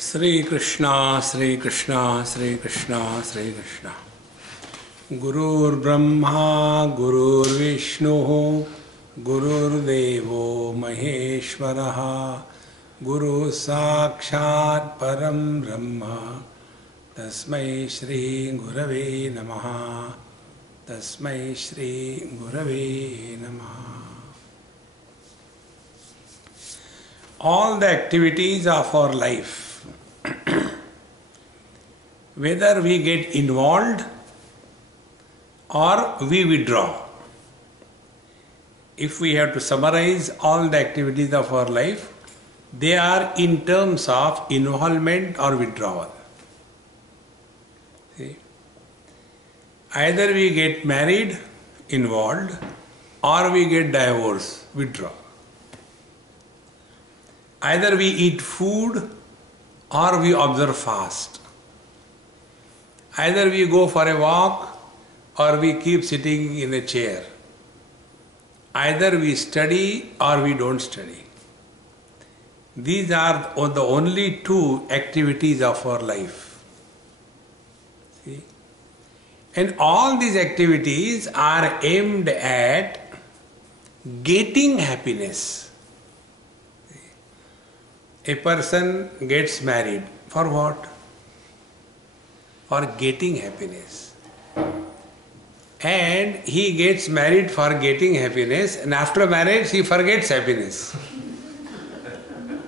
Sri Krishna, Sri Krishna, Sri Krishna, Sri Krishna. Gurur Brahma, Gurur Vishnu, Gurur Devo Maheshwaraha, Guru Sakshat Param Brahma, Tasmai Shri Gurave Namaha, Tasmai Shri Gurave Namaha. All the activities of our life, whether we get involved or we withdraw. If we have to summarize all the activities of our life, they are in terms of involvement or withdrawal. See? Either we get married, involved, or we get divorced, withdraw. Either we eat food or we observe fast. Either we go for a walk or we keep sitting in a chair. Either we study or we don't study. These are the only two activities of our life. See? And all these activities are aimed at getting happiness. A person gets married for what? For getting happiness. And he gets married for getting happiness, and after marriage he forgets happiness.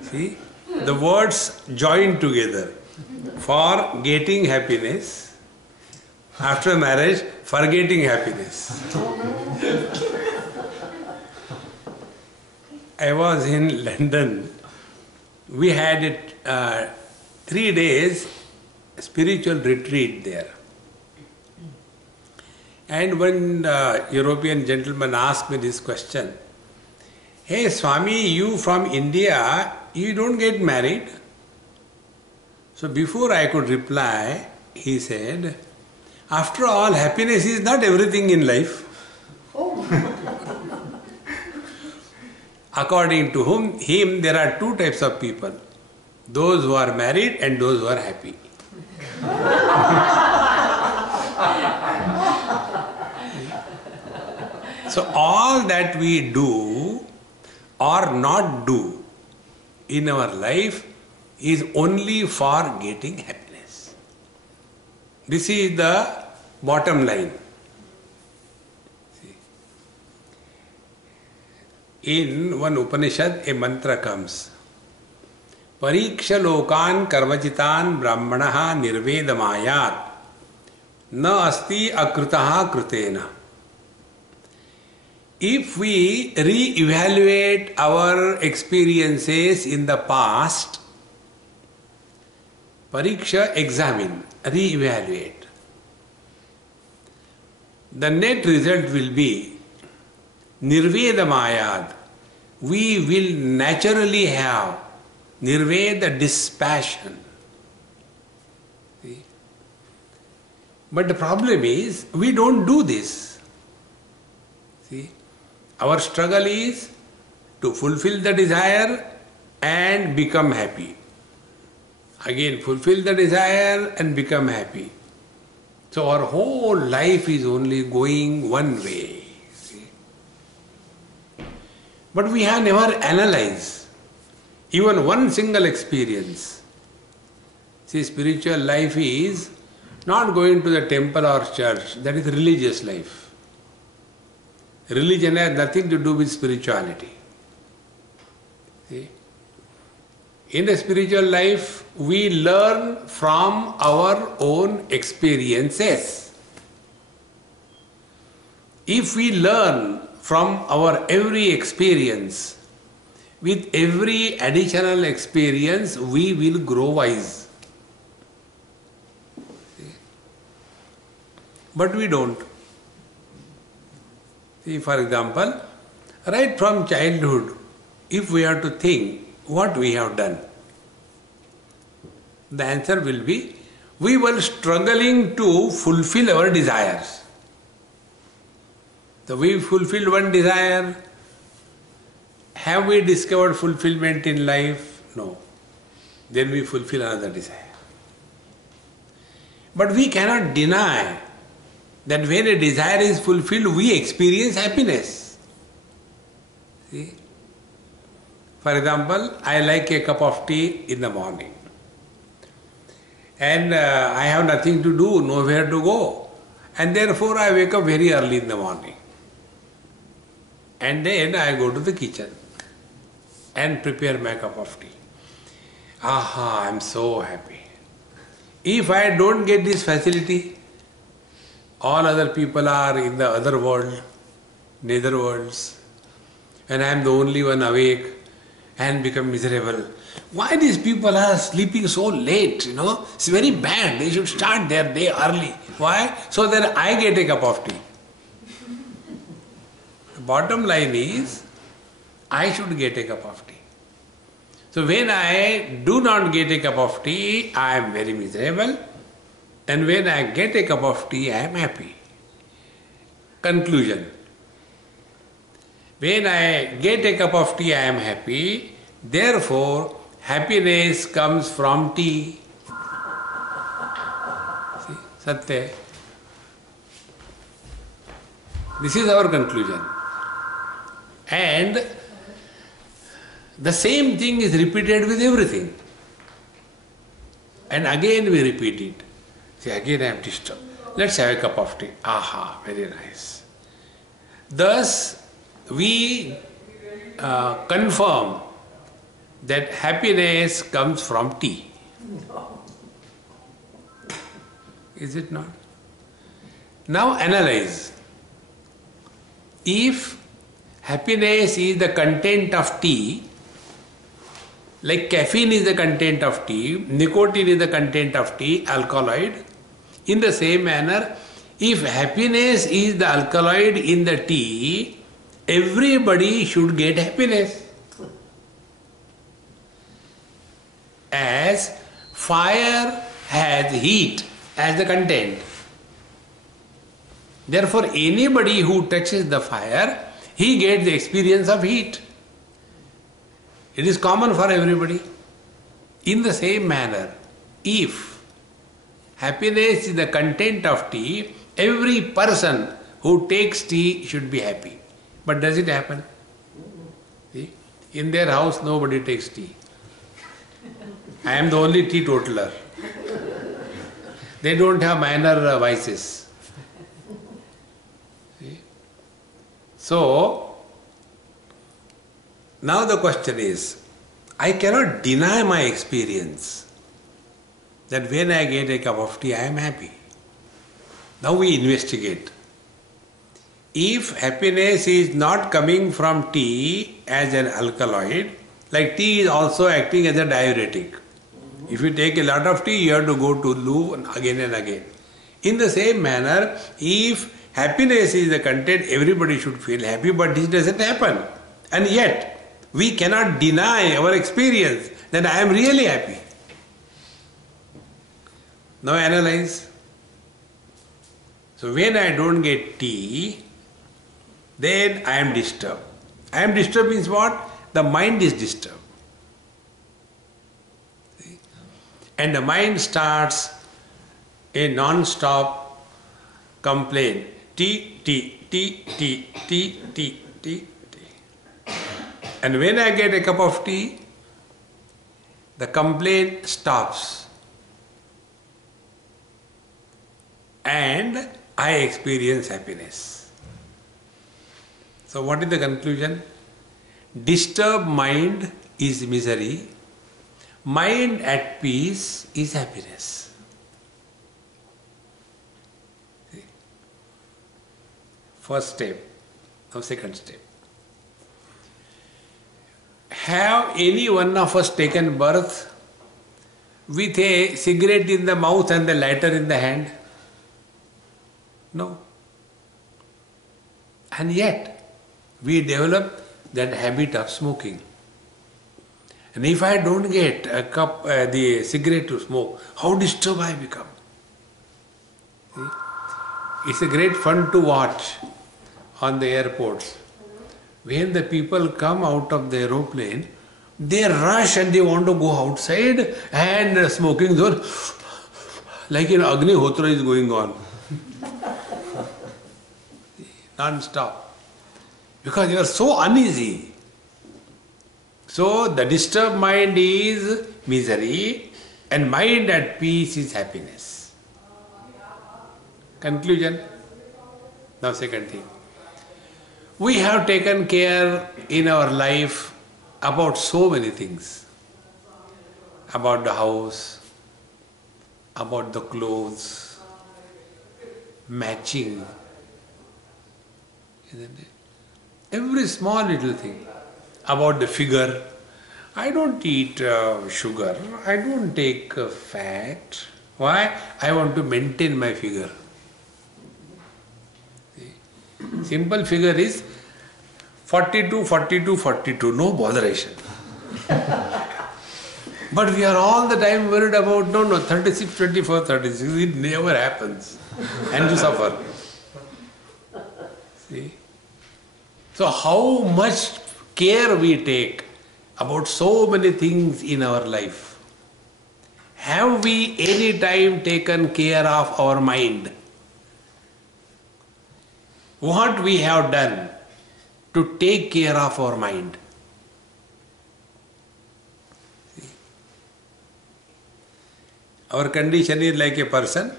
See? The words join together. For getting happiness, after marriage, forgetting happiness. I was in London. We had a 3 days spiritual retreat there. And when the European gentleman asked me this question, "Hey Swami, you from India, you don't get married?" So before I could reply, he said, "After all, happiness is not everything in life." According to him, there are two types of people. Those who are married and those who are happy. So all that we do or not do in our life is only for getting happiness. This is the bottom line. In one Upanishad, a mantra comes. Pariksha lokan karmachitan brahmanaha nirvedamayat na asti akrutaha krutena. If we re-evaluate our experiences in the past, pariksha, examine, re-evaluate, the net result will be Nirvedamayad. We will naturally have Nirveda dispassion. See? But the problem is, we don't do this. See? Our struggle is to fulfill the desire and become happy. Again, fulfill the desire and become happy. So our whole life is only going one way. But we have never analyzed even one single experience. See, spiritual life is not going to the temple or church. That is religious life. Religion has nothing to do with spirituality. See? In the spiritual life, we learn from our own experiences. If we learn from our every experience, with every additional experience, we will grow wise. But we don't. See, for example, right from childhood, if we have to think what we have done, the answer will be, we were struggling to fulfill our desires. So we fulfilled one desire. Have we discovered fulfillment in life? No. then we fulfill another desire. But we cannot deny that when a desire is fulfilled, we experience happiness. See? For example, I like a cup of tea in the morning. And I have nothing to do, nowhere to go. And therefore I wake up very early in the morning. And then I go to the kitchen and prepare my cup of tea. Aha, I am so happy. If I don't get this facility, all other people are in the other world, nether worlds, and I am the only one awake and become miserable. Why these people are sleeping so late, It's very bad. They should start their day early. Why? So that I get a cup of tea. The bottom line is, I should get a cup of tea. So when I do not get a cup of tea, I am very miserable. And when I get a cup of tea, I am happy. Conclusion. When I get a cup of tea, I am happy. Therefore, happiness comes from tea. See, Satya. This is our conclusion. And the same thing is repeated with everything. And again we repeat it. See, again I am disturbed. Let's have a cup of tea. Aha, very nice. Thus, we confirm that happiness comes from tea. Is it not? Now analyze. If happiness is the content of tea, like caffeine is the content of tea, nicotine is the content of tea, alkaloid, in the same manner, if happiness is the alkaloid in the tea, everybody should get happiness. As fire has heat as the content. Therefore, anybody who touches the fire, he gets the experience of heat. It is common for everybody. In the same manner, if happiness is the content of tea, every person who takes tea should be happy. But does it happen? See? In their house, nobody takes tea. I am the only teetotaler. They don't have minor vices. See? So, now the question is, I cannot deny my experience that when I get a cup of tea, I am happy. Now we investigate. If happiness is not coming from tea as an alkaloid, like tea is also acting as a diuretic. If you take a lot of tea, you have to go to loo again and again. In the same manner, if happiness is the content, everybody should feel happy, but this doesn't happen. And yet, we cannot deny our experience that I am really happy. Now analyze. So when I don't get tea, then I am disturbed. I am disturbed means what? The mind is disturbed. See? And the mind starts a non-stop complaint. Tea, tea, tea, tea, tea, tea, tea. And when I get a cup of tea, the complaint stops. And I experience happiness. So what is the conclusion? Disturbed mind is misery. Mind at peace is happiness. See? First step. Now second step. Have any one of us taken birth with a cigarette in the mouth and the lighter in the hand? No. And yet, we develop that habit of smoking. And if I don't get a cup, the cigarette to smoke, how disturbed I become. See? It's a great fun to watch on the airports. When the people come out of the aeroplane, they rush and they want to go outside and smoking zone, like Agni Hotra is going on. Non-stop. Because you are so uneasy. So the disturbed mind is misery and mind at peace is happiness. Conclusion. Now second thing. We have taken care in our life about so many things. About the house, about the clothes, matching, isn't it? Every small little thing. About the figure. I don't eat sugar. I don't take fat. Why? I want to maintain my figure. See? Simple figure is 42, 42, 42. No botheration. But we are all the time worried about, no, 36, 24, 36. It never happens. And you suffer. See? So how much care we take about so many things in our life. Have we any time taken care of our mind? What we have done to take care of our mind? See? Our condition is like a person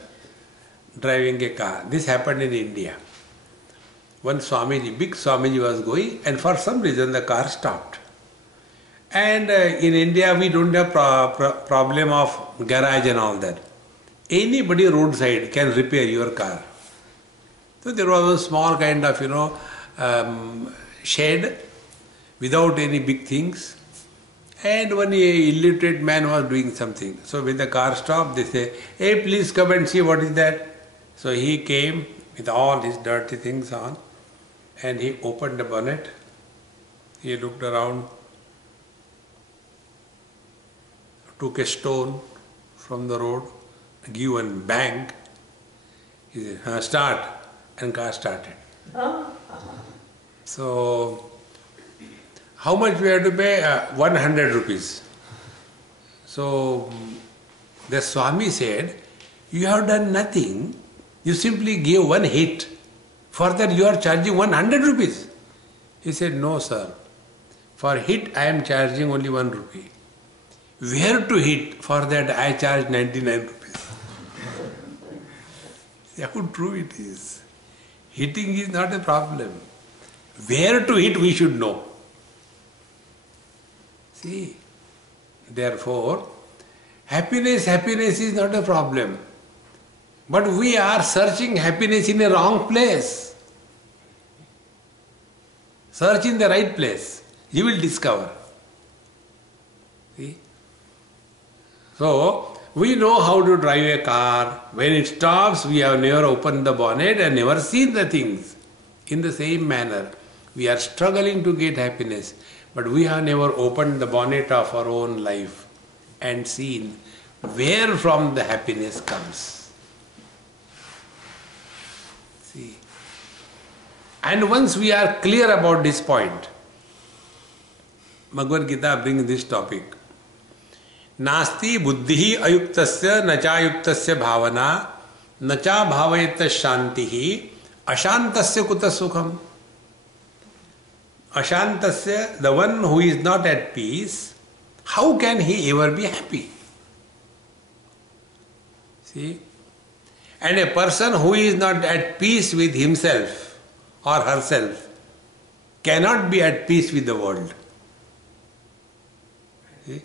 driving a car. This happened in India. One Swamiji, big Swamiji was going, and for some reason the car stopped. And in India we don't have problem of garage and all that. Anybody roadside can repair your car. So there was a small kind of, shed without any big things. And one illiterate man was doing something. So when the car stopped, they say, "Hey, please come and see what is that." So he came with all his dirty things on. And he opened the bonnet, he looked around, took a stone from the road, gave one bang, he said, "Start," and car started. So, how much we have to pay? 100 rupees. So, the Swami said, "You have done nothing, you simply gave one hit. For that you are charging 100 rupees. He said, "No, sir. For hit I am charging only 1 rupee. Where to hit? For that I charge 99 rupees. See how true it is. Hitting is not a problem. Where to hit we should know. See, therefore, happiness is not a problem. But we are searching happiness in a wrong place. Search in the right place. You will discover. See? So, we know how to drive a car. When it stops, we have never opened the bonnet and never seen the things. In the same manner, we are struggling to get happiness, but we have never opened the bonnet of our own life and seen where from the happiness comes. See. And once we are clear about this point, Bhagavad Gita brings this topic. Nasti buddhihi ayuktasya nachayuktasya bhavana nacha bhavayata shantihi ashantasya kuta sukham. Ashantasya, the one who is not at peace, how can he ever be happy? See? And a person who is not at peace with himself or herself cannot be at peace with the world. See?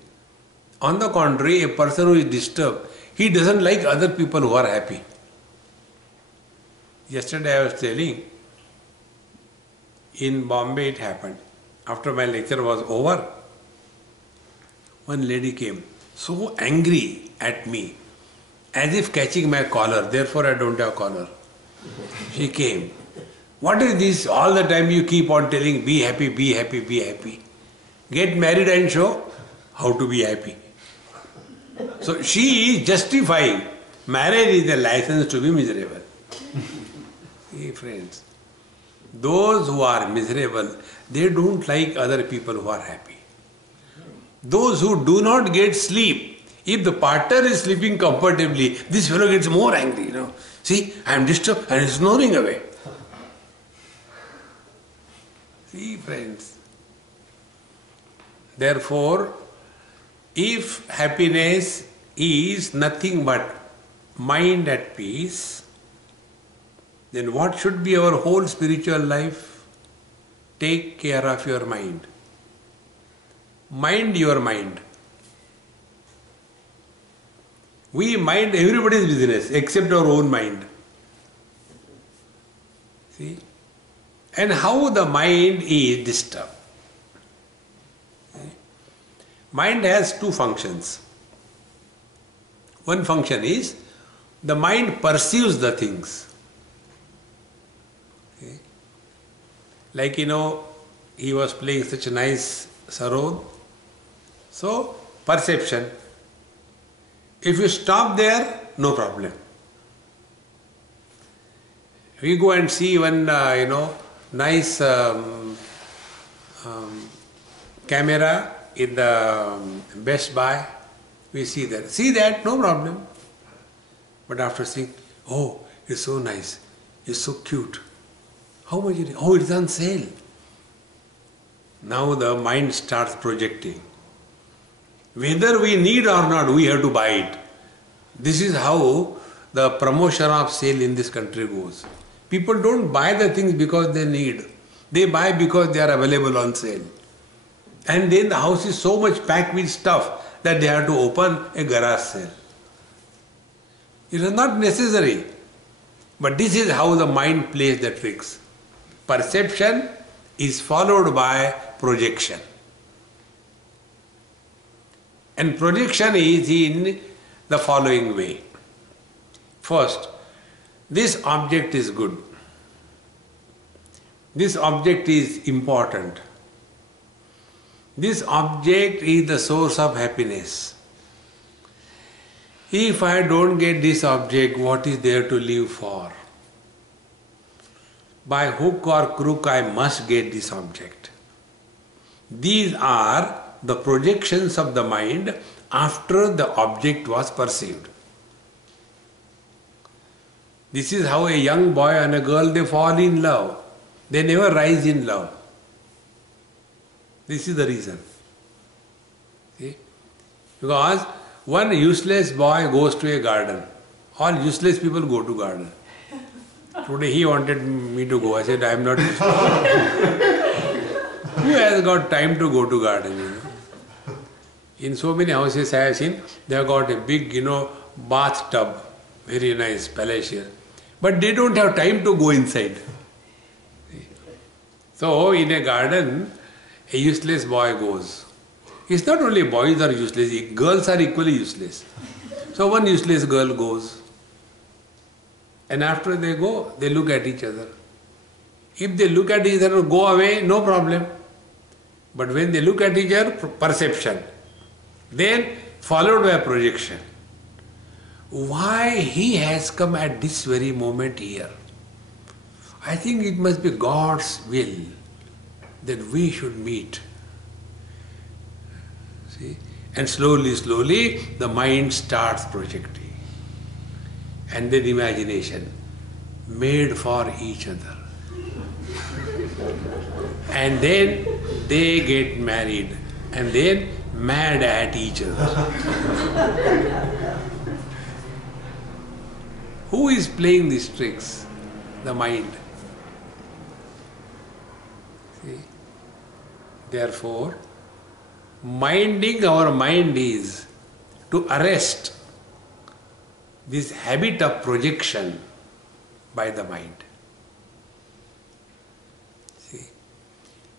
On the contrary, a person who is disturbed, he doesn't like other people who are happy. Yesterday I was telling, in Bombay it happened. After my lecture was over, one lady came, so angry at me, as if catching my collar, therefore I don't have collar. She came. What is this? All the time you keep on telling, be happy, be happy, be happy. Get married and show how to be happy. So she is justifying. Marriage is a license to be miserable. See, friends, those who are miserable, they don't like other people who are happy. Those who do not get sleep, if the partner is sleeping comfortably, this fellow gets more angry, See, I am disturbed and is snoring away. See, friends. Therefore, if happiness is nothing but mind at peace, then what should be our whole spiritual life? Take care of your mind. Mind your mind. We mind everybody's business except our own mind. See? And how the mind is disturbed. Mind has two functions. One function is the mind perceives the things. Okay. Like he was playing such a nice sarod. So, perception. If you stop there, no problem. We go and see one, nice camera in the Best Buy. We see that. See that, no problem. But after seeing, oh, it's so nice. It's so cute. How much it is? Oh, it's on sale. Now the mind starts projecting. Whether we need or not, we have to buy it. This is how the promotion of sale in this country goes. People don't buy the things because they need. They buy because they are available on sale. And then the house is so much packed with stuff that they have to open a garage sale. It is not necessary. But this is how the mind plays the tricks. Perception is followed by projection. And projection is in the following way. First, this object is good. This object is important. This object is the source of happiness. If I don't get this object, what is there to live for? By hook or crook, I must get this object. These are the projections of the mind after the object was perceived. This is how a young boy and a girl, they fall in love. They never rise in love. This is the reason. See? Because one useless boy goes to a garden. All useless people go to garden. Today he wanted me to go. I said, I am not Who has got time to go to garden? In so many houses I have seen, they have got a big, bathtub, very nice, palatial. But they don't have time to go inside. So in a garden, a useless boy goes. It's not only boys are useless, girls are equally useless. So one useless girl goes. And after they go, they look at each other. If they look at each other, go away, no problem. But when they look at each other, perception. Then followed by projection. Why he has come at this very moment here? I think it must be God's will that we should meet. See? And slowly, slowly, the mind starts projecting. And then imagination, made for each other. And then they get married. And then mad at each other. Who is playing these tricks? The mind. See? Therefore, minding our mind is to arrest this habit of projection by the mind. See?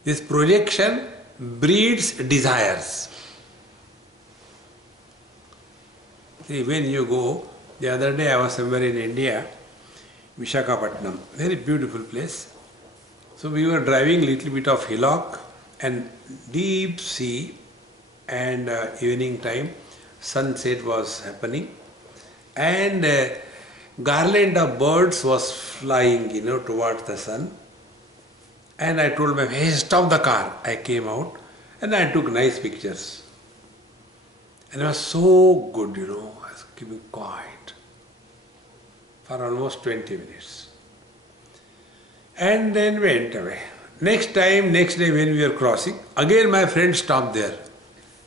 This projection breeds desires. See, when you go, the other day I was somewhere in India, Visakhapatnam, very beautiful place. So we were driving little bit of hillock and deep sea, and evening time, sunset was happening, and garland of birds was flying, towards the sun. And I told my, hey, stop the car. I came out and I took nice pictures. And it was so good, I was keeping quiet for almost 20 minutes. And then went away. Next day when we were crossing, again my friend stopped there.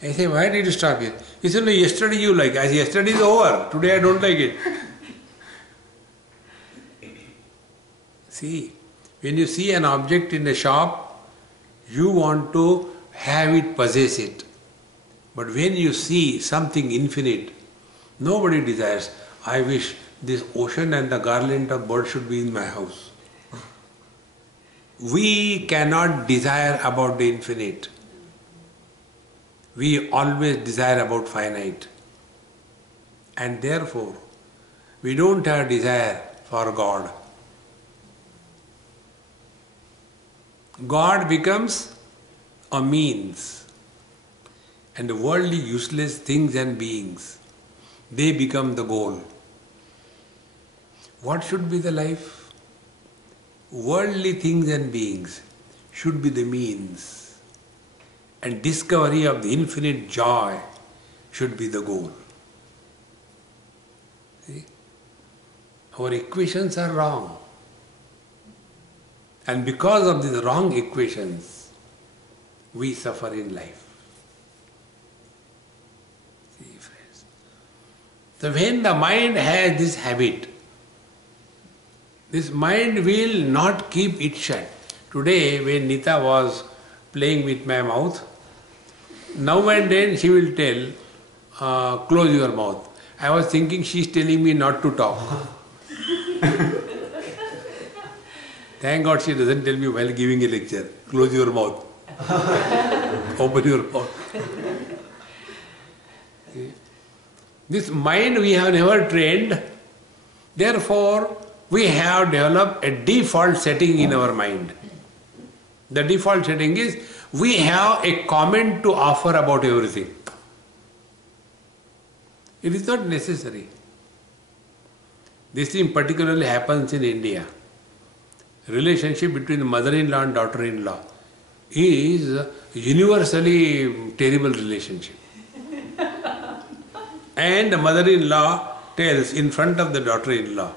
I said, why did you stop here? He said, no, yesterday you liked it. I said, yesterday is over. Today I don't like it. See, when you see an object in a shop, you want to have it, possess it. But when you see something infinite, nobody desires, I wish this ocean and the garland of birds should be in my house. We cannot desire about the infinite. We always desire about finite. And therefore, we don't have desire for God. God becomes a means. And the worldly useless things and beings, they become the goal. What should be the life? Worldly things and beings should be the means, and discovery of the infinite joy should be the goal. See? Our equations are wrong. And because of these wrong equations, we suffer in life. See, friends. So when the mind has this habit, this mind will not keep it shut. Today, when Nita was playing with my mouth, now and then she will tell, close your mouth. I was thinking she is telling me not to talk. Thank God she doesn't tell me while giving a lecture, close your mouth. Open your mouth. This mind we have never trained, therefore we have developed a default setting in our mind. The default setting is, we have a comment to offer about everything. It is not necessary. This thing particularly happens in India. Relationship between the mother-in-law and daughter-in-law is a universally terrible relationship. And the mother-in-law tells in front of the daughter-in-law,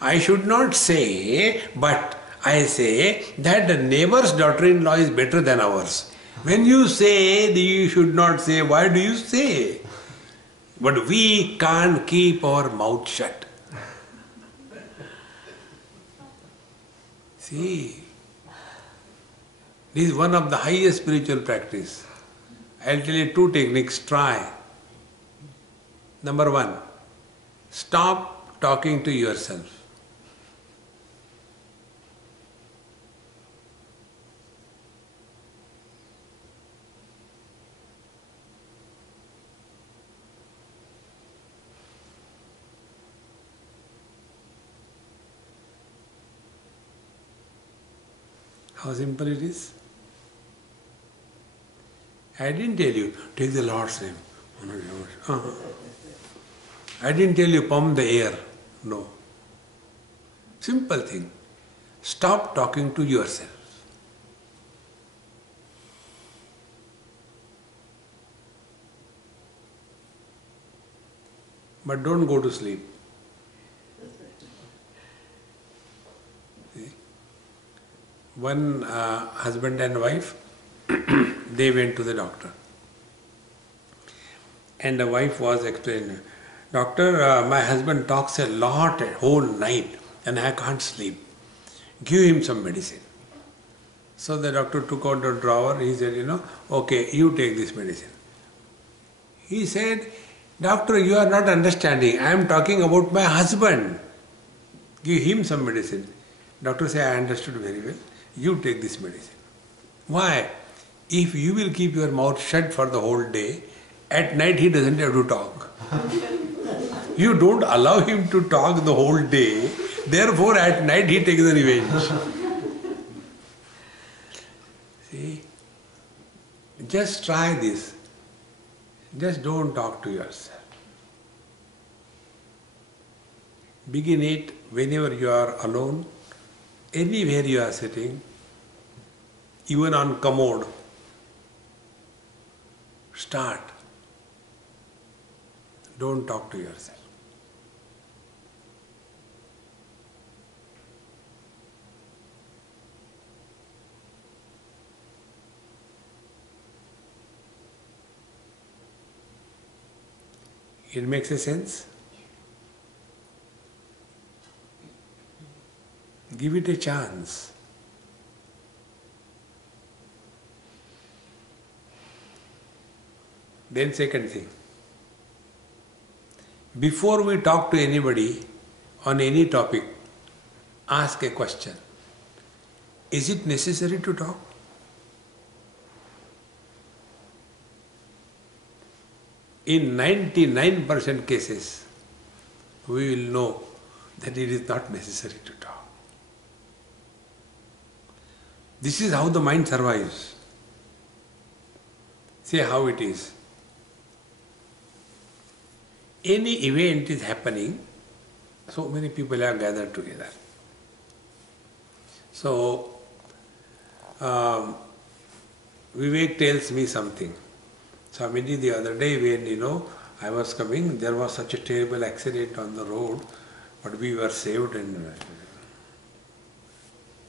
I should not say, but I say that the neighbor's daughter-in-law is better than ours. When you say that you should not say, why do you say? But we can't keep our mouth shut. See, this is one of the highest spiritual practice. I'll tell you 2 techniques, try. Number 1, stop talking to yourself. How simple it is. I didn't tell you, take the Lord's name. I didn't tell you, pump the air. No. Simple thing. Stop talking to yourself. But don't go to sleep. See? One husband and wife, they went to the doctor. And the wife was explaining, Doctor, my husband talks a lot a whole night and I can't sleep. Give him some medicine. So the doctor took out the drawer. He said, okay, you take this medicine. He said, Doctor, you are not understanding. I am talking about my husband. Give him some medicine. Doctor said, I understood very well. You take this medicine. Why? If you will keep your mouth shut for the whole day, at night he doesn't have to talk. You don't allow him to talk the whole day, therefore at night he takes the revenge. See? Just try this. Just don't talk to yourself. Begin it whenever you are alone, anywhere you are sitting, even on commode. Start. Don't talk to yourself. It makes a sense? Give it a chance. Then second thing. Before we talk to anybody on any topic, ask a question. Is it necessary to talk? In 99% cases, we will know that it is not necessary to talk. This is how the mind survives. See how it is. Any event is happening, so many people are gathered together. So, Vivek tells me something. Swami, the other day when I was coming, there was such a terrible accident on the road, but we were saved and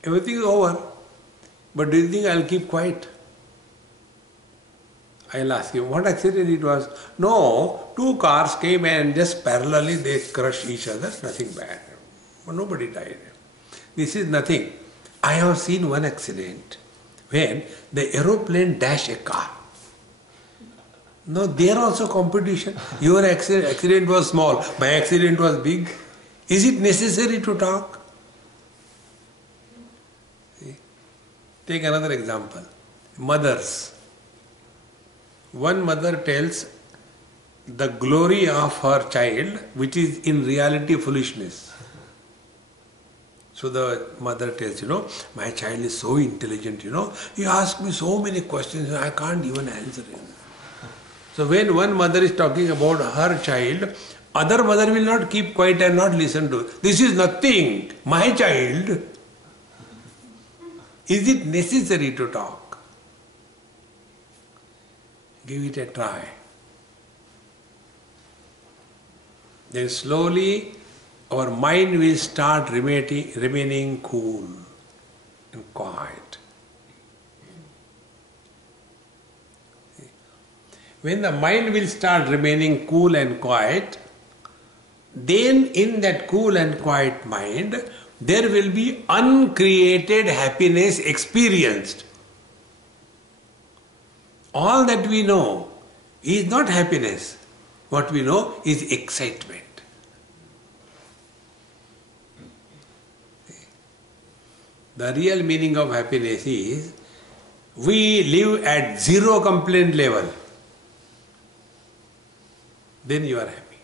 everything is over. But do you think I'll keep quiet? I'll ask him, what accident it was? No, two cars came and just parallelly they crushed each other, nothing bad. But nobody died. This is nothing. I have seen one accident when the aeroplane dashed a car. No, there also competition. Your accident was small, my accident was big. Is it necessary to talk? See? Take another example. Mothers. One mother tells the glory of her child, which is in reality foolishness. So the mother tells, my child is so intelligent, he asks me so many questions, I can't even answer him. So when one mother is talking about her child, other mother will not keep quiet and not listen to it. This is nothing, my child. Is it necessary to talk? Give it a try. Then slowly our mind will start remaining cool and quiet. When the mind will start remaining cool and quiet, then in that cool and quiet mind, there will be uncreated happiness experienced. All that we know is not happiness. What we know is excitement. The real meaning of happiness is we live at zero complaint level. Then you are happy.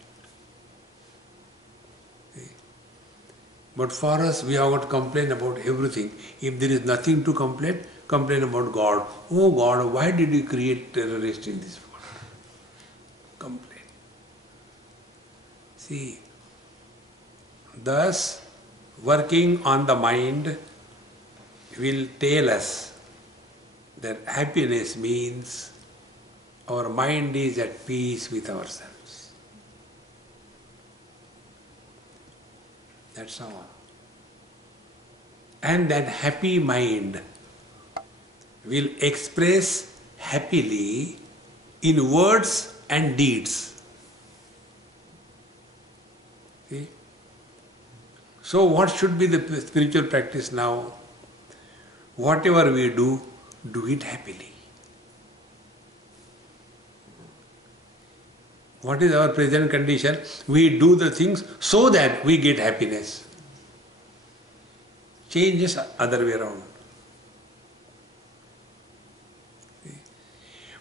But for us, we have got to complain about everything. If there is nothing to complain about God. Oh God, why did you create terrorists in this world? Complain. See, thus, working on the mind will tell us that happiness means our mind is at peace with ourselves. That's all. And that happy mind will express happily in words and deeds. See? So what should be the spiritual practice now? Whatever we do it happily. What is our present condition? We do the things so that we get happiness. Change is other way around.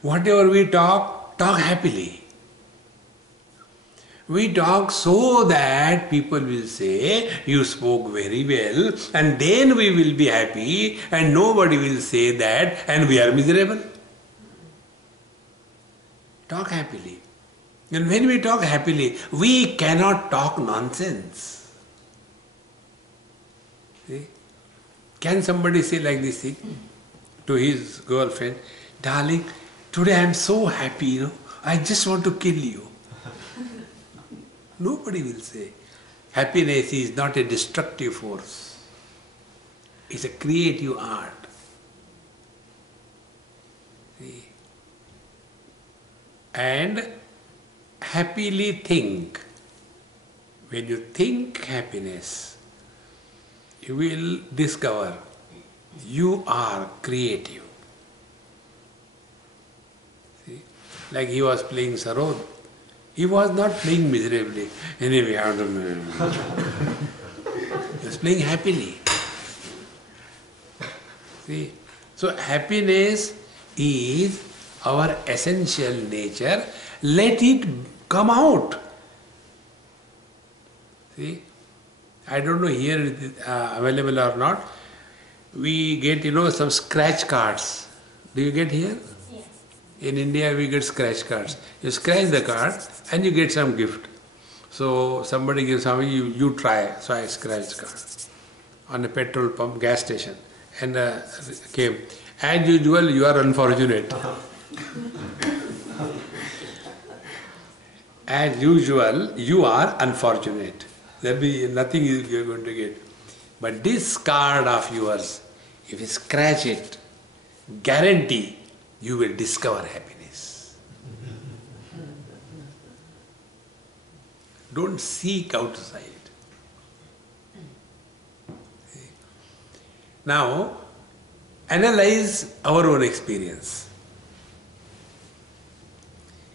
Whatever we talk happily. We talk so that people will say, you spoke very well, and then we will be happy, and nobody will say that, and we are miserable. Talk happily. And when we talk happily, we cannot talk nonsense. See? Can somebody say like this thing to his girlfriend, darling, today I am so happy, I just want to kill you. Nobody will say. Happiness is not a destructive force. It's a creative art. See? And happily think. When you think happiness, you will discover you are creative. See? Like he was playing Sarod. He was not playing miserably. Anyway, I don't know. He was playing happily. See? So happiness is our essential nature. Let it come out. See? I don't know here it is available or not. We get, some scratch cards. Do you get here? Yes. In India we get scratch cards. You scratch the card and you get some gift. So somebody gives something, you try. So I scratched card on a petrol pump, gas station, and came. As usual, you are unfortunate. As usual, you are unfortunate. There will be nothing you are going to get. But this card of yours, if you scratch it, guarantee you will discover happiness. Don't seek outside. Now, analyze our own experience.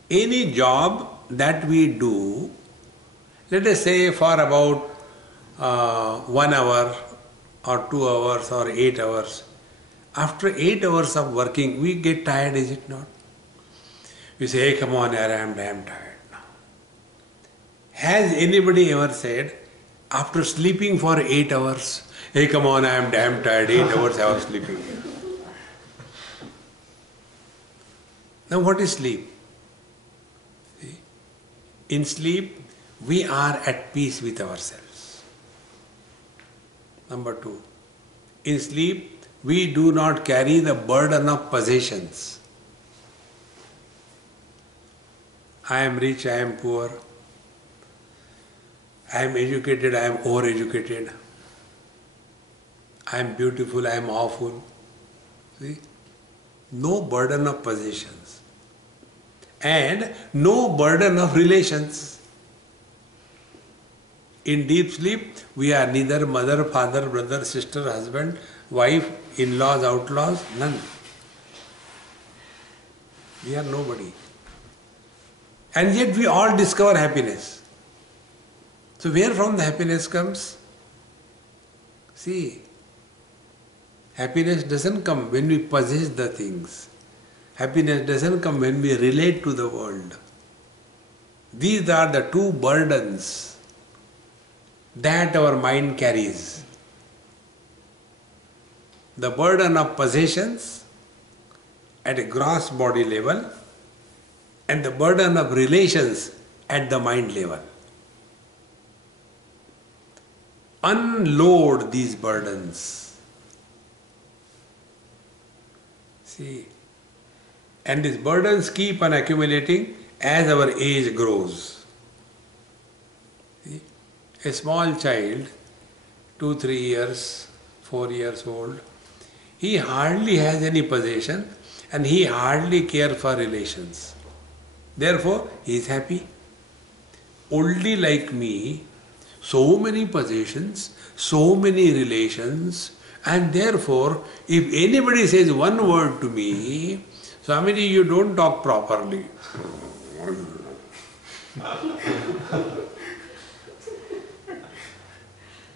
Any job that we do, let us say for about 1 hour or 2 hours or 8 hours. After 8 hours of working, we get tired, is it not? We say, hey, come on, yaar, I am damn tired now. Has anybody ever said, after sleeping for 8 hours, hey, come on, I am damn tired, 8 hours I was sleeping. Now what is sleep? See? In sleep, we are at peace with ourselves. Number 2, in sleep, we do not carry the burden of possessions. I am rich, I am poor. I am educated, I am overeducated. I am beautiful, I am awful. See? No burden of possessions. And no burden of relations. In deep sleep, we are neither mother, father, brother, sister, husband, wife, in-laws, outlaws, none. We are nobody. And yet we all discover happiness. So where from the happiness comes? See, happiness doesn't come when we possess the things. Happiness doesn't come when we relate to the world. These are the two burdens that our mind carries. The burden of possessions at a gross body level and the burden of relations at the mind level. Unload these burdens. See, and these burdens keep on accumulating as our age grows. See? A small child, 2, 3 years, 4 years old, he hardly has any possession and he hardly cares for relations. Therefore, he is happy. Only like me, so many possessions, so many relations, and therefore, if anybody says one word to me, Swamiji, you don't talk properly.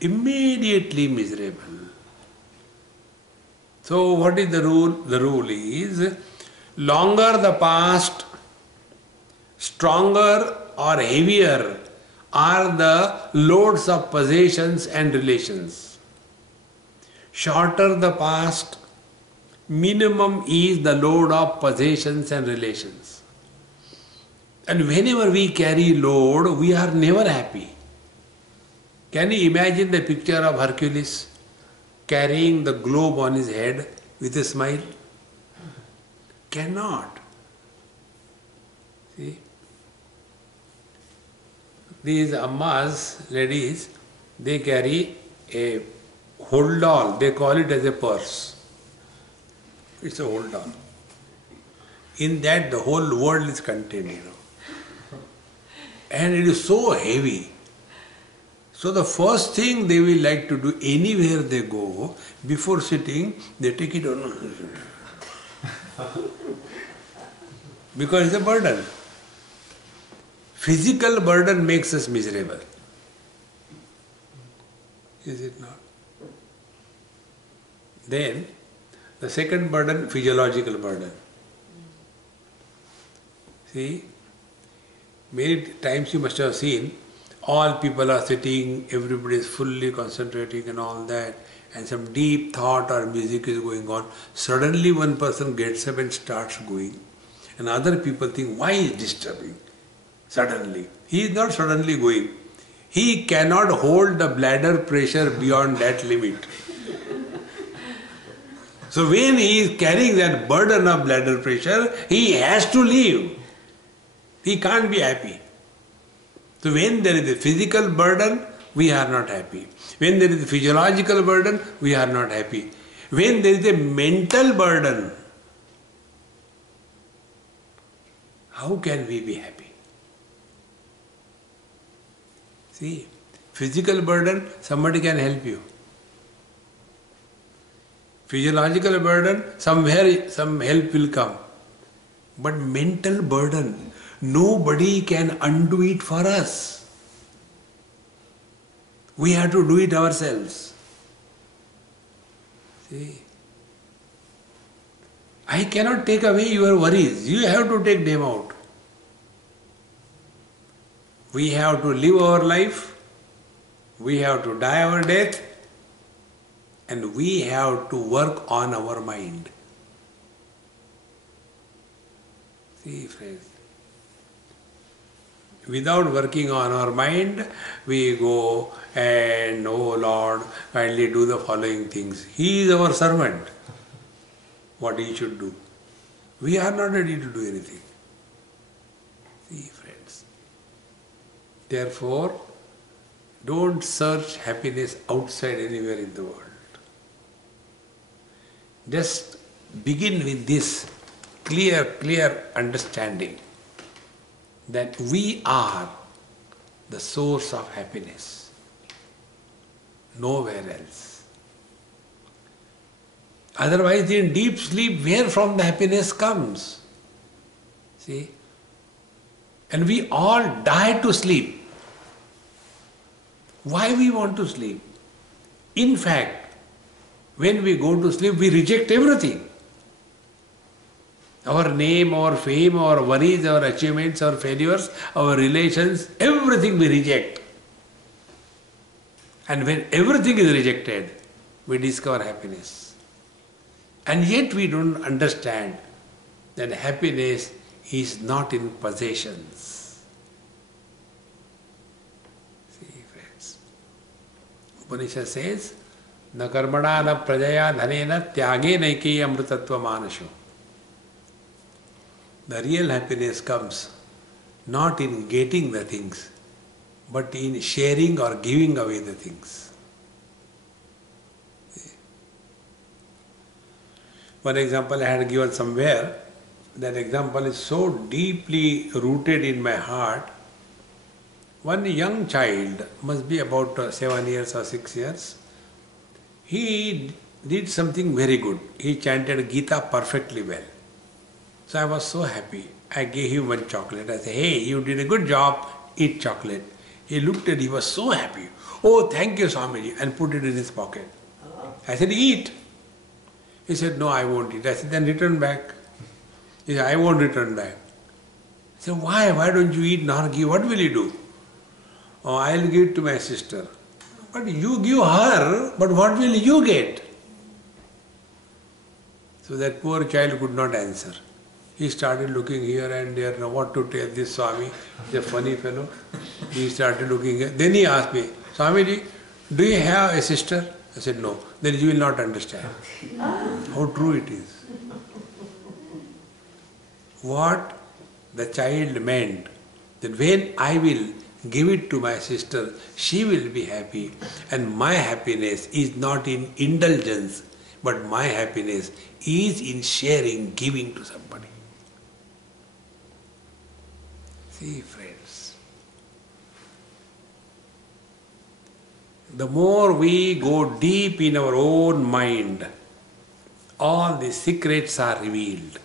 Immediately miserable. So what is the rule? The rule is, longer the past, stronger or heavier are the loads of possessions and relations. Shorter the past, minimum is the load of possessions and relations. And whenever we carry load, we are never happy. Can you imagine the picture of Hercules carrying the globe on his head with a smile? Cannot. See? these ammas, ladies, they carry a hold all, they call it as a purse. It's a hold all. In that the whole world is contained, And it is so heavy. So the first thing they will like to do anywhere they go, before sitting, they take it on. Because it's a burden. Physical burden makes us miserable. Is it not? Then, the second burden, physiological burden. See, many times you must have seen, all people are sitting, everybody is fully concentrating and all that, and some deep thought or music is going on. Suddenly one person gets up and starts going, and other people think, why is disturbing? Suddenly. He is not suddenly going. He cannot hold the bladder pressure beyond that limit. So when he is carrying that burden of bladder pressure, he has to leave. He can't be happy. So when there is a physical burden, we are not happy. When there is a physiological burden, we are not happy. When there is a mental burden, how can we be happy? See, physical burden, somebody can help you. Physiological burden, somewhere some help will come. But mental burden, nobody can undo it for us. We have to do it ourselves. See, I cannot take away your worries. You have to take them out. We have to live our life, we have to die our death, and we have to work on our mind. See, friends, without working on our mind, we go and, oh Lord, kindly do the following things. He is our servant. What he should do. We are not ready to do anything. See, friends. Therefore, don't search happiness outside anywhere in the world. Just begin with this clear understanding that we are the source of happiness, nowhere else. Otherwise, in deep sleep, where from the happiness comes? See? And we all die to sleep. Why we want to sleep? In fact, when we go to sleep, we reject everything. Our name, our fame, our worries, our achievements, our failures, our relations, everything we reject. And when everything is rejected, we discover happiness. And yet we don't understand that happiness is not in possessions. See, friends. Upanishad says, na karmana na prajaya dhanena tyage naiki amrutatva manasho. The real happiness comes not in getting the things, but in sharing or giving away the things. One example I had given somewhere, that example is so deeply rooted in my heart. One young child, must be about 7 years or 6 years, he did something very good. He chanted Gita perfectly well. So I was so happy. I gave him one chocolate. I said, hey, you did a good job, eat chocolate. He looked at it, he was so happy. Oh, thank you, Swamiji, and put it in his pocket. I said, eat. He said, no, I won't eat. I said, then return back. He said, I won't return back. I said, why? Why don't you eat nor give? What will you do? Oh, I'll give it to my sister. But you give her, but what will you get? So that poor child could not answer. He started looking here and there, what to tell this Swami, he's a funny fellow. He started looking here. Then he asked me, Swamiji, do you have a sister? I said, no. Then you will not understand how true it is. What the child meant, that when I will give it to my sister, she will be happy. And my happiness is not in indulgence, but my happiness is in sharing, giving to somebody. See, friends, the more we go deep in our own mind, all the secrets are revealed.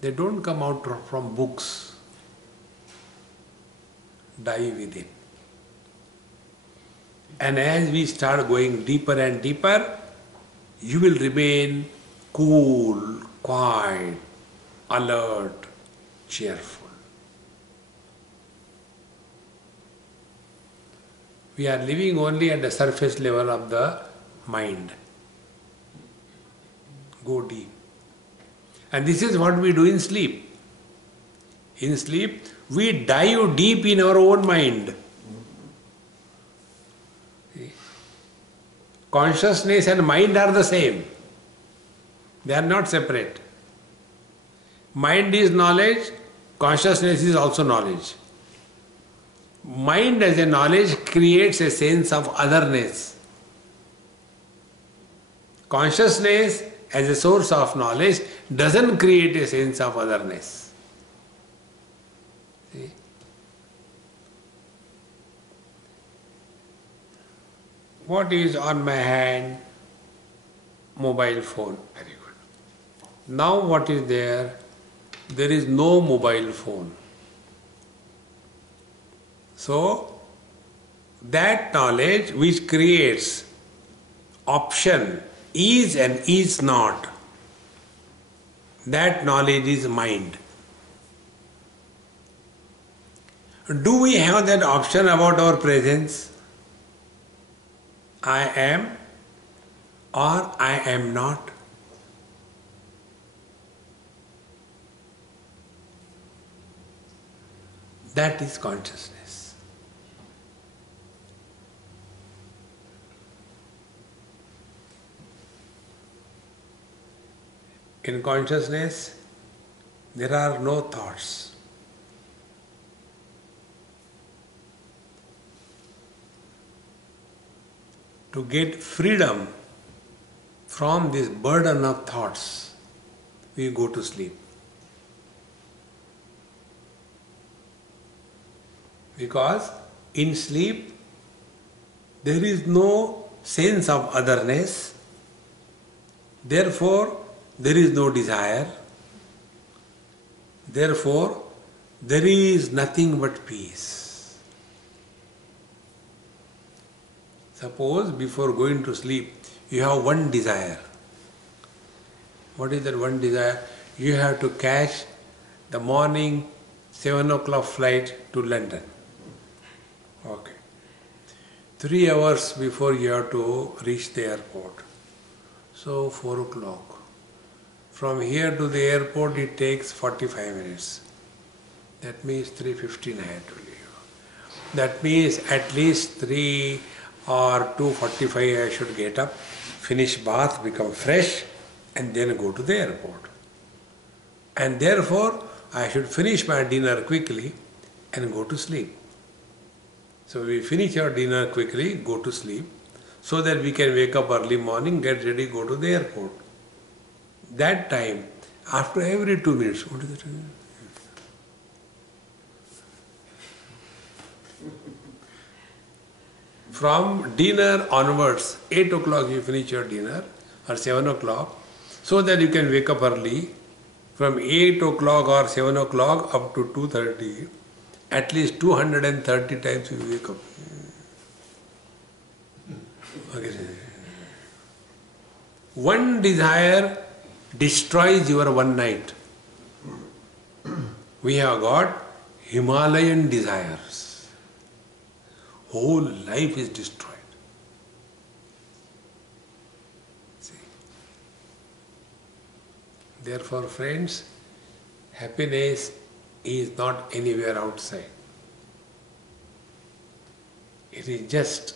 They don't come out from books. Die within. And as we start going deeper and deeper, you will remain cool, quiet, alert, cheerful. We are living only at the surface level of the mind. Go deep. And this is what we do in sleep. In sleep, we dive deep in our own mind. Consciousness and mind are the same. They are not separate. Mind is knowledge, consciousness is also knowledge. Mind as a knowledge creates a sense of otherness. Consciousness as a source of knowledge doesn't create a sense of otherness. See? What is on my hand? Mobile phone. Very good. Now what is there? There is no mobile phone. So, that knowledge which creates option, is and is not, that knowledge is mind. Do we have that option about our presence? I am or I am not? That is consciousness. In consciousness, there are no thoughts. To get freedom from this burden of thoughts, we go to sleep. Because in sleep, there is no sense of otherness, therefore there is no desire, therefore there is nothing but peace. Suppose before going to sleep, you have one desire. What is that one desire? You have to catch the morning 7 o'clock flight to London. Okay. 3 hours before you have to reach the airport. So 4 o'clock. From here to the airport it takes 45 minutes. That means 3:15 I had to leave. That means at least 3 or 2:45 I should get up, finish bath, become fresh, and then go to the airport. And therefore I should finish my dinner quickly and go to sleep. So we finish our dinner quickly, go to sleep, so that we can wake up early morning, get ready, go to the airport. That time, after every 2 minutes, what is the time? From dinner onwards, 8 o'clock you finish your dinner, or 7 o'clock, so that you can wake up early. From 8 o'clock or 7 o'clock up to 2:30, at least 230 times you wake up. Okay. One desire destroys your one night. We have got Himalayan desires. Whole life is destroyed. See? Therefore, friends, happiness is not anywhere outside. It is just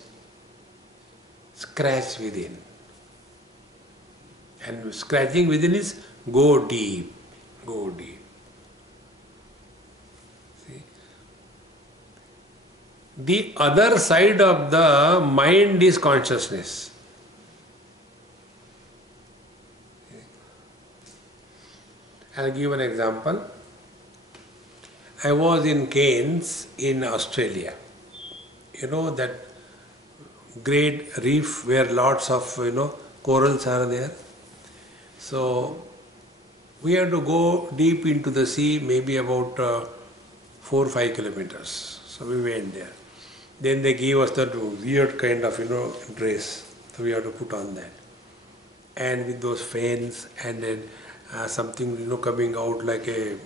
scratch within. And scratching within is go deep, go deep. See? The other side of the mind is consciousness. I'll give an example. I was in Cairns in Australia. You know that great reef where lots of corals are there. So we had to go deep into the sea, maybe about 4 or 5 kilometers. So we went there. Then they gave us that weird kind of dress. So we had to put on that, and with those fans, and then something coming out like a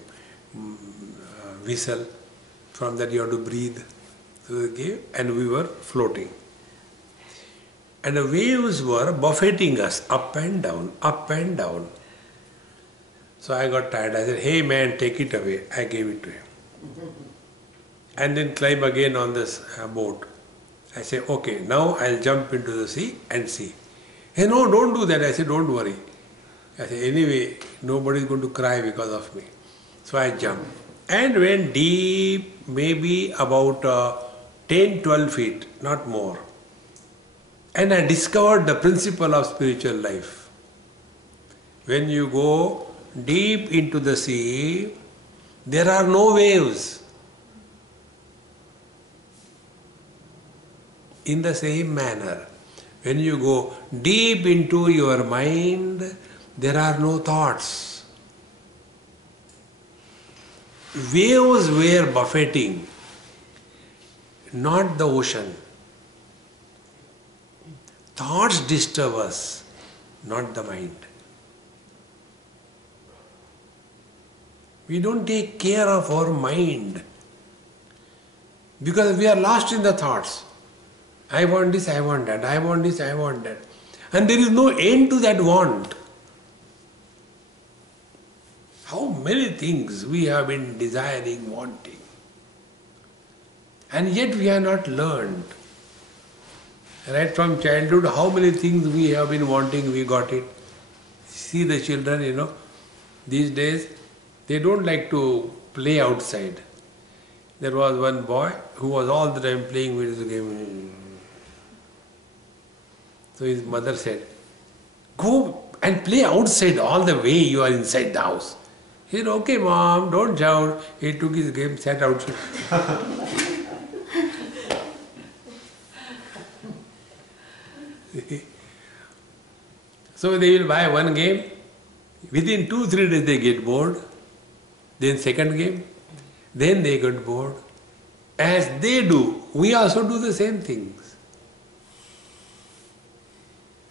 whistle. From that you have to breathe. So they gave, and we were floating. And the waves were buffeting us up and down, up and down. So I got tired. I said, "Hey man, take it away." I gave it to him. And then climb again on this boat. I said, "Okay, now I'll jump into the sea and see." Hey, no, don't do that. I said, "Don't worry." I said, "Anyway, nobody is going to cry because of me." So I jumped and went deep, maybe about 10, 12 feet, not more. And I discovered the principle of spiritual life. When you go deep into the sea, there are no waves. In the same manner, when you go deep into your mind, there are no thoughts. Waves were buffeting, not the ocean. Thoughts disturb us, not the mind. We don't take care of our mind because we are lost in the thoughts. I want this, I want that, I want this, I want that. And there is no end to that want. How many things we have been desiring, wanting. And yet we have not learned. Right from childhood, how many things we have been wanting, we got it. See the children, these days, they don't like to play outside. There was one boy who was all the time playing with his game. So his mother said, "Go and play outside all the way you are inside the house." He said, "Okay, mom, don't shout." He took his game, sat outside. So they will buy one game. Within 2-3 days they get bored. Then second game. Then they get bored. As they do, we also do the same things.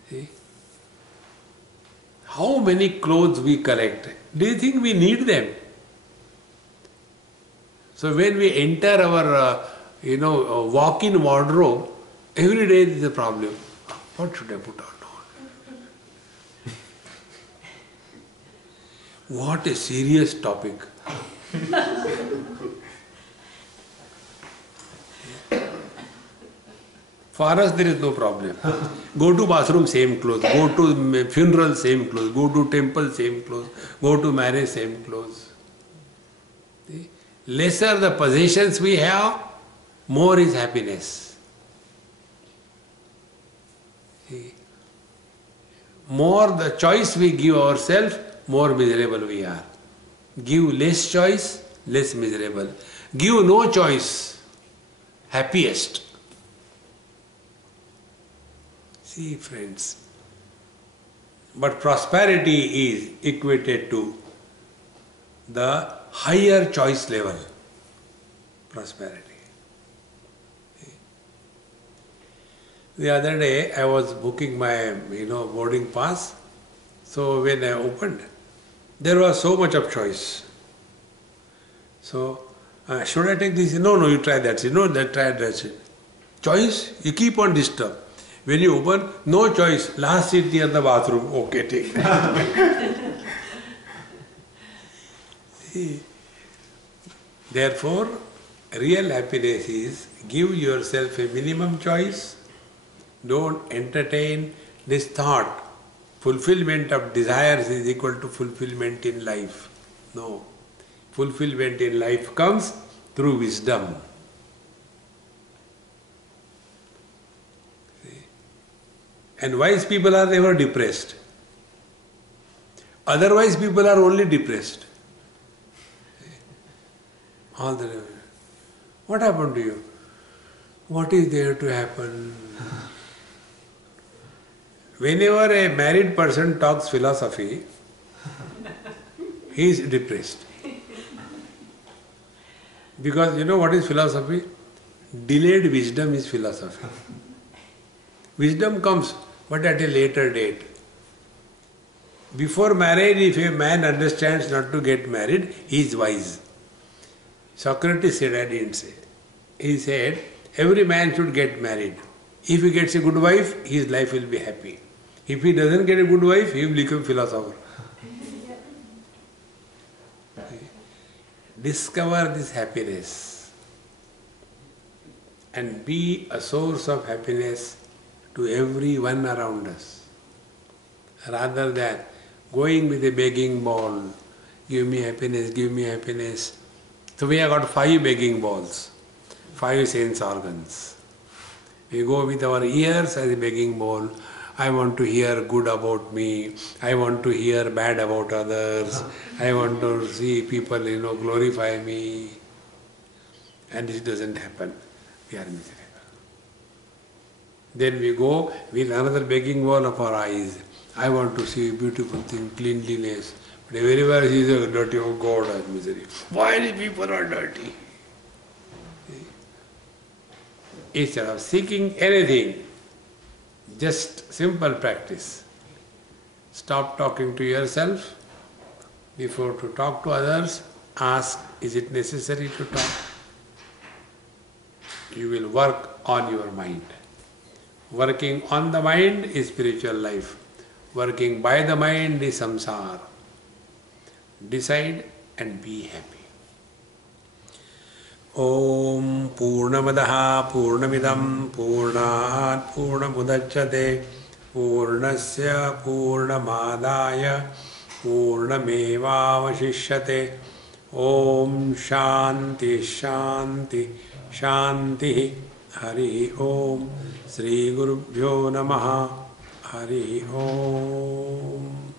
See? How many clothes we collect? Do you think we need them? So when we enter our, walk-in wardrobe, every day there is a problem. What should I put on? What a serious topic. For us there is no problem. Go to bathroom, same clothes. Go to funeral, same clothes. Go to temple, same clothes. Go to marriage, same clothes. See? Lesser the possessions we have, more is happiness. See? More the choice we give ourselves, more miserable we are. Give less choice, less miserable. Give no choice, happiest. See, friends, but prosperity is equated to the higher choice level. Prosperity. The other day I was booking my boarding pass. So when I opened, there was so much of choice. So should I take this? No, you try that. Try that. Choice, you keep on disturb. When you open, no choice. Last seat near the bathroom. Okay, take that. See, therefore, real happiness is give yourself a minimum choice. Don't entertain this thought. Fulfillment of desires is equal to fulfillment in life. No. Fulfillment in life comes through wisdom. And wise people are never depressed. Otherwise people are only depressed. All the time. What happened to you? What is there to happen? Whenever a married person talks philosophy, he is depressed. Because you know what is philosophy? Delayed wisdom is philosophy. Wisdom comes, but at a later date. Before marriage, if a man understands not to get married, he is wise. Socrates said, I didn't say. He said, every man should get married. If he gets a good wife, his life will be happy. If he doesn't get a good wife, he will become philosopher. Discover this happiness and be a source of happiness to everyone around us, rather than going with a begging bowl, give me happiness, give me happiness. So we have got 5 begging bowls, 5 sense organs. We go with our ears as a begging bowl. I want to hear good about me. I want to hear bad about others. I want to see people, glorify me. And this doesn't happen. We are miserable. Then we go with another begging bowl of our eyes. I want to see beautiful thing, cleanliness. But everywhere he is dirty, oh God, I'm misery. Why these people are dirty? Instead of seeking anything, just simple practice. Stop talking to yourself. Before to talk to others, ask, is it necessary to talk? You will work on your mind. Working on the mind is spiritual life. Working by the mind is samsara. Decide and be happy. Om Purnamadaha Purnamidam Purnat Purnamudachyate Purnasya Purnamadaya Purnamevavashishyate. Om Shanti Shanti Shanti. Hari Om. Sri Gurubhyo Namaha. Hari Om.